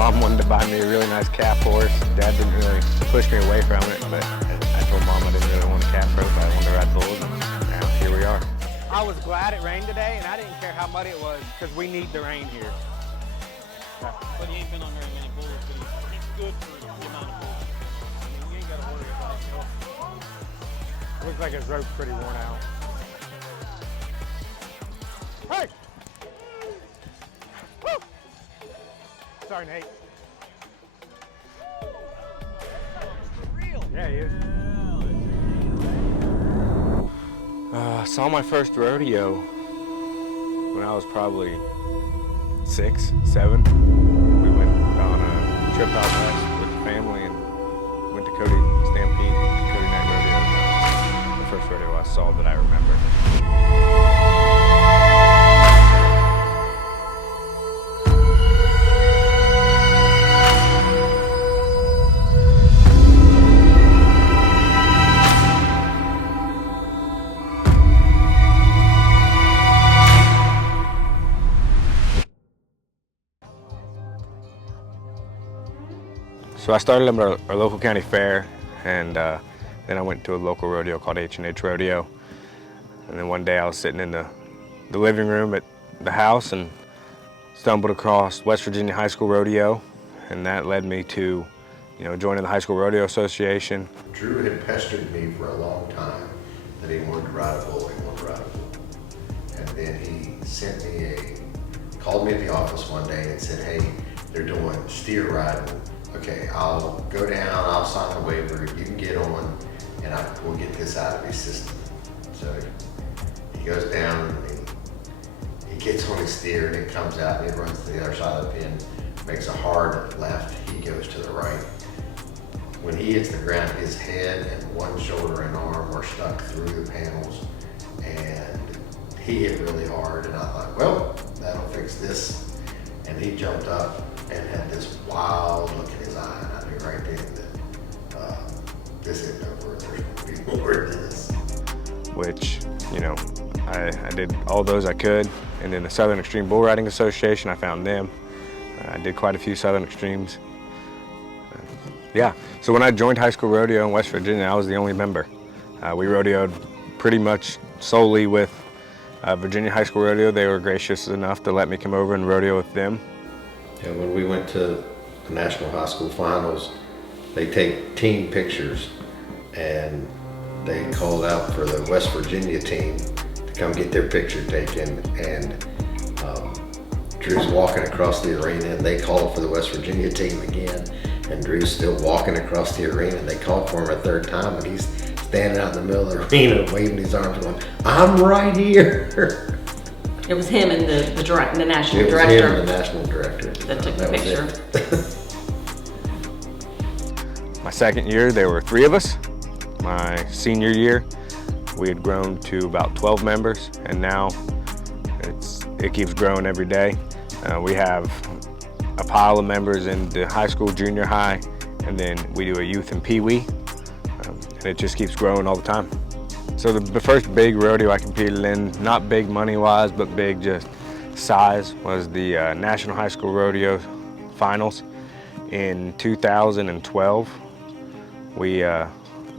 Mom wanted to buy me a really nice calf horse. Dad didn't really push me away from it, but I told Mom I didn't really want a calf rope. I wanted to ride bulls, and now here we are. I was glad it rained today, and I didn't care how muddy it was because we need the rain here. But he ain't been on very many bulls, but he's good for the amount of bulls. I mean, you ain't got to worry about it. Looks like his rope's pretty worn out. Hey! Woo! Sorry, Nate. Yeah, he is. Saw my first rodeo when I was probably 6, 7. We went on a trip out west with the family and went to Cody Stampede, Cody Night Rodeo. The first rodeo I saw that I remember. So I started at our local county fair, and then I went to a local rodeo called H&H Rodeo. And then one day I was sitting in the living room at the house and stumbled across West Virginia High School Rodeo, and that led me to, joining the High School Rodeo Association. Drew had pestered me for a long time that he wanted to ride a bull, And then he called me at the office one day and said, hey, they're doing steer riding. Okay, I'll go down, I'll sign the waiver, you can get on, and we'll get this out of his system. So he goes down and he gets on his steer and it comes out and he runs to the other side of the pen, makes a hard left, he goes to the right. When he hits the ground, his head and one shoulder and arm were stuck through the panels, and he hit really hard, and I thought, well, that'll fix this. And he jumped up and had this wild look in his eye, and I knew right then that this isn't over, there's going to be more to this. Which, I did all those I could, and then the Southern Extreme Bull Riding Association, I found them. I did quite a few Southern Extremes. So when I joined High School Rodeo in West Virginia, I was the only member. We rodeoed pretty much solely with Virginia High School Rodeo. They were gracious enough to let me come over and rodeo with them. And when we went to the National High School Finals, they take team pictures, and they called out for the West Virginia team to come get their picture taken. And Drew's walking across the arena, and they called for the West Virginia team again. And Drew's still walking across the arena, and they called for him a third time, and he's standing out in the middle of the arena waving his arms going, I'm right here. It was him and the national director. It was him and the national director that took the picture. My second year, there were 3 of us. My senior year, we had grown to about 12 members, and now it keeps growing every day. We have a pile of members in the high school, junior high, and then we do a youth and peewee, and it just keeps growing all the time. So the first big rodeo I competed in, not big money-wise, but big just size, was the National High School Rodeo Finals in 2012.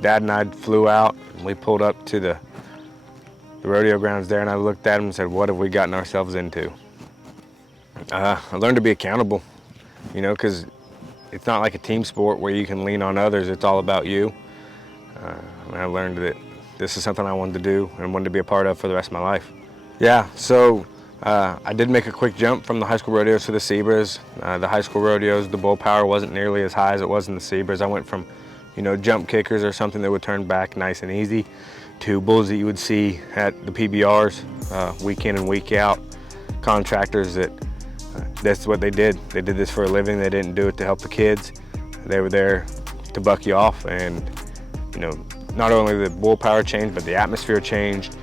Dad and I flew out, and we pulled up to the rodeo grounds there, and I looked at him and said, what have we gotten ourselves into? I learned to be accountable, because it's not like a team sport where you can lean on others. It's all about you. And I learned that this is something I wanted to do and wanted to be a part of for the rest of my life. So I did make a quick jump from the high school rodeos to the zebras. The high school rodeos, the bull power wasn't nearly as high as it was in the zebras. I went from, jump kickers or something that would turn back nice and easy to bulls that you would see at the PBRs week in and week out. Contractors that's what they did. They did this for a living. They didn't do it to help the kids. They were there to buck you off, and not only the bull power changed, but the atmosphere changed,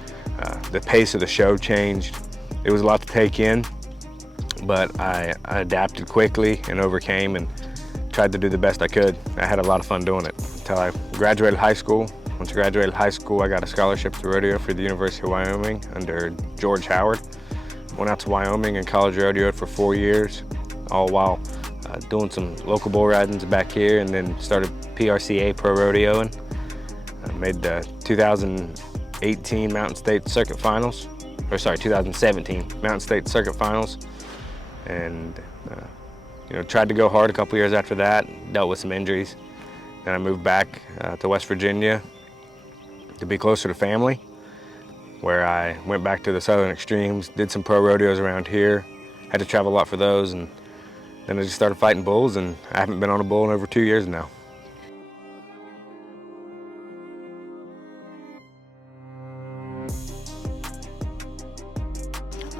the pace of the show changed. It was a lot to take in, but I adapted quickly and overcame and tried to do the best I could. I had a lot of fun doing it until I graduated high school. Once I graduated high school, I got a scholarship to rodeo for the University of Wyoming under George Howard. Went out to Wyoming and college rodeoed for 4 years, all while doing some local bull ridings back here, and then started PRCA pro rodeoing. I made the 2018 Mountain State Circuit Finals, or sorry, 2017 Mountain State Circuit Finals, and tried to go hard a couple years after that. Dealt with some injuries. Then I moved back to West Virginia to be closer to family, where I went back to the Southern Extremes, did some pro rodeos around here, had to travel a lot for those, and then I just started fighting bulls, and I haven't been on a bull in over 2 years now.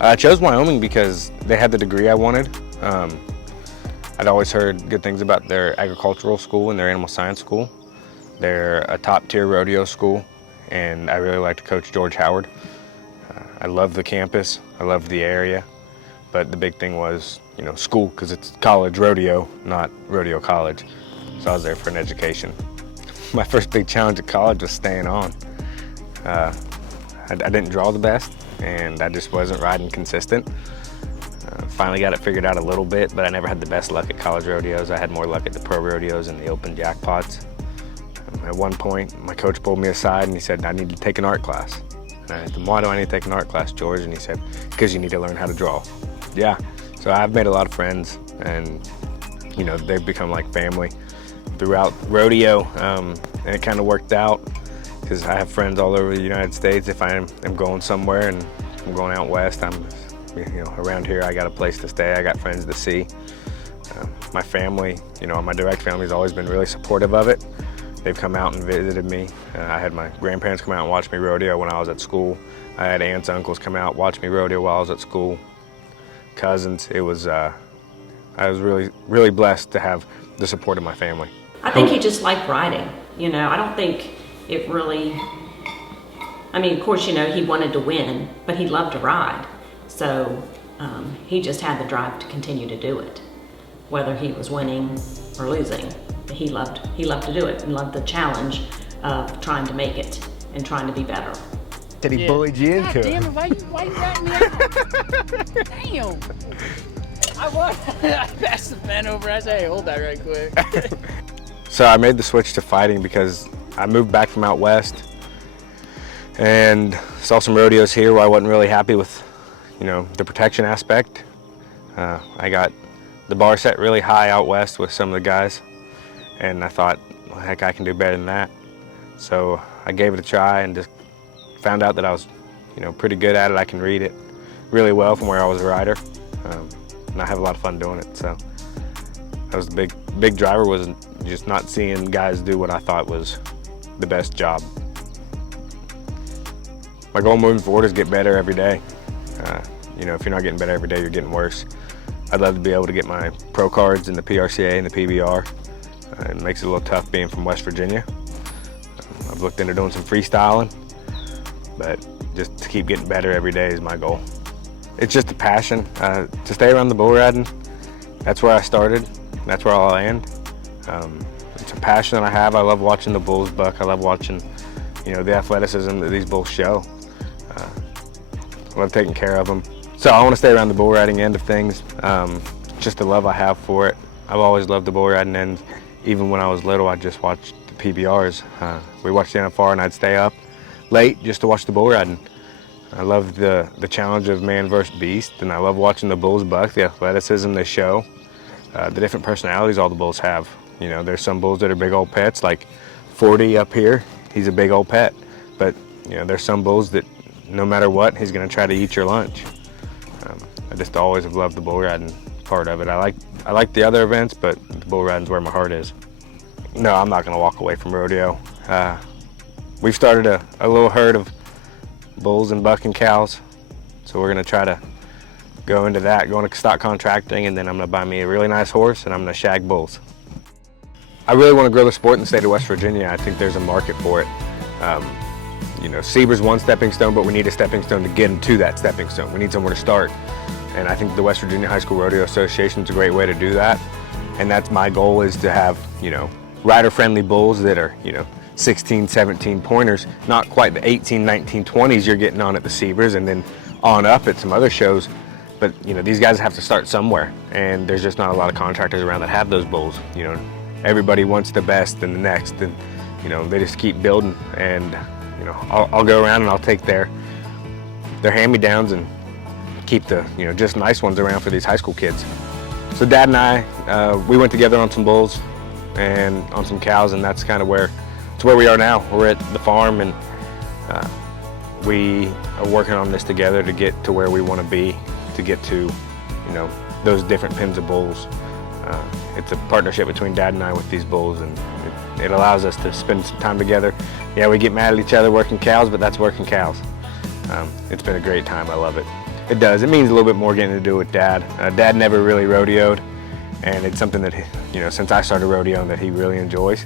I chose Wyoming because they had the degree I wanted. I'd always heard good things about their agricultural school and their animal science school. They're a top-tier rodeo school, and I really liked Coach George Howard. I love the campus, I love the area, but the big thing was, school, because it's college rodeo, not rodeo college. So I was there for an education. My first big challenge at college was staying on. I didn't draw the best, and I just wasn't riding consistent. Finally got it figured out a little bit, but I never had the best luck at college rodeos. I had more luck at the pro rodeos and the open jackpots. At one point, my coach pulled me aside and he said, I need to take an art class. And I said, why do I need to take an art class, George? And he said, because you need to learn how to draw. Yeah, so I've made a lot of friends, and they've become like family throughout rodeo, and it kind of worked out because I have friends all over the United States. If I am going somewhere and I'm going out west, around here I got a place to stay, I got friends to see. My family, my direct family has always been really supportive of it. They've come out and visited me. I had my grandparents come out and watch me rodeo when I was at school. I had aunts, uncles come out, watch me rodeo while I was at school. Cousins, I was really, really blessed to have the support of my family. I think he just liked riding. I don't think it really, of course, he wanted to win, but he loved to ride. So he just had the drive to continue to do it, whether he was winning or losing. He loved to do it and loved the challenge of trying to make it and trying to be better. Did he bullied you into it? Damn it, why you got me out? Damn. I passed the pen over. I said, hey, hold that right quick. So I made the switch to fighting because I moved back from out west and saw some rodeos here where I wasn't really happy with, the protection aspect. I got the bar set really high out west with some of the guys, and I thought, well, heck, I can do better than that. So I gave it a try and just found out that I was, pretty good at it. I can read it really well from where I was a rider, and I have a lot of fun doing it. So that was the big driver, was just not seeing guys do what I thought was the best job. My goal moving forward is get better every day. If you're not getting better every day, you're getting worse. I'd love to be able to get my pro cards in the PRCA and the PBR. It makes it a little tough being from West Virginia. I've looked into doing some freestyling, but just to keep getting better every day is my goal. It's just a passion to stay around the bull riding. That's where I started. That's where I'll end. It's a passion that I have. I love watching the bulls buck. I love watching, the athleticism that these bulls show. I love taking care of them. So I want to stay around the bull riding end of things. Just the love I have for it. I've always loved the bull riding end. Even when I was little, I just watched the PBRs. We watched the NFR and I'd stay up late just to watch the bull riding. I love the challenge of man versus beast, and I love watching the bulls buck, the athleticism they show, the different personalities all the bulls have. There's some bulls that are big old pets, like 40 up here, he's a big old pet. But there's some bulls that no matter what, he's gonna try to eat your lunch. I just always have loved the bull riding part of it. I like the other events, but the bull riding's where my heart is. No, I'm not gonna walk away from rodeo. We've started a little herd of bulls and bucking cows, so we're gonna try to go into that, going to stock contracting, and then I'm gonna buy me a really nice horse and I'm gonna shag bulls. I really want to grow the sport in the state of West Virginia. I think there's a market for it. SEBR's one stepping stone, but we need a stepping stone to get into that stepping stone. We need somewhere to start. And I think the West Virginia High School Rodeo Association is a great way to do that. And that's my goal, is to have, rider-friendly bulls that are, 16, 17 pointers, not quite the 18, 19, 20s you're getting on at the SEBR's, and then on up at some other shows But these guys have to start somewhere, and there's just not a lot of contractors around that have those bulls. Everybody wants the best and the next, and they just keep building. And I'll go around and I'll take their hand-me-downs and keep the just nice ones around for these high school kids. So Dad and I, we went together on some bulls and on some cows, and that's kind of where we are now. We're at the farm, and we are working on this together to get to where we want to be, to get to those different pens of bulls. It's a partnership between Dad and I with these bulls, and it allows us to spend some time together. Yeah, we get mad at each other working cows, but that's working cows. It's been a great time. I love it. It does. It means a little bit more getting to do with Dad. Dad never really rodeoed, and it's something that since I started rodeoing that he really enjoys.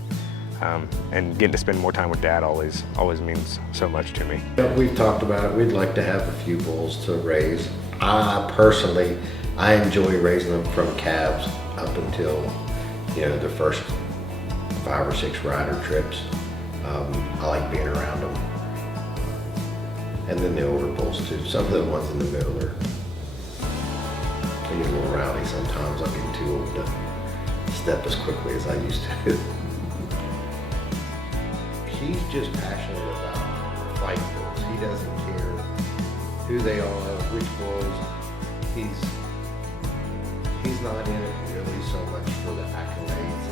And getting to spend more time with Dad always means so much to me. We've talked about it. We'd like to have a few bulls to raise. Personally, I enjoy raising them from calves up until the first 5 or 6 rider trips. I like being around them, and then the older bulls too. Some of the ones in the middle they get a little rowdy sometimes. I'm getting too old to step as quickly as I used to. He's just passionate about fight bulls. He doesn't care who they are, which bulls. He's not in it really so much for the accolades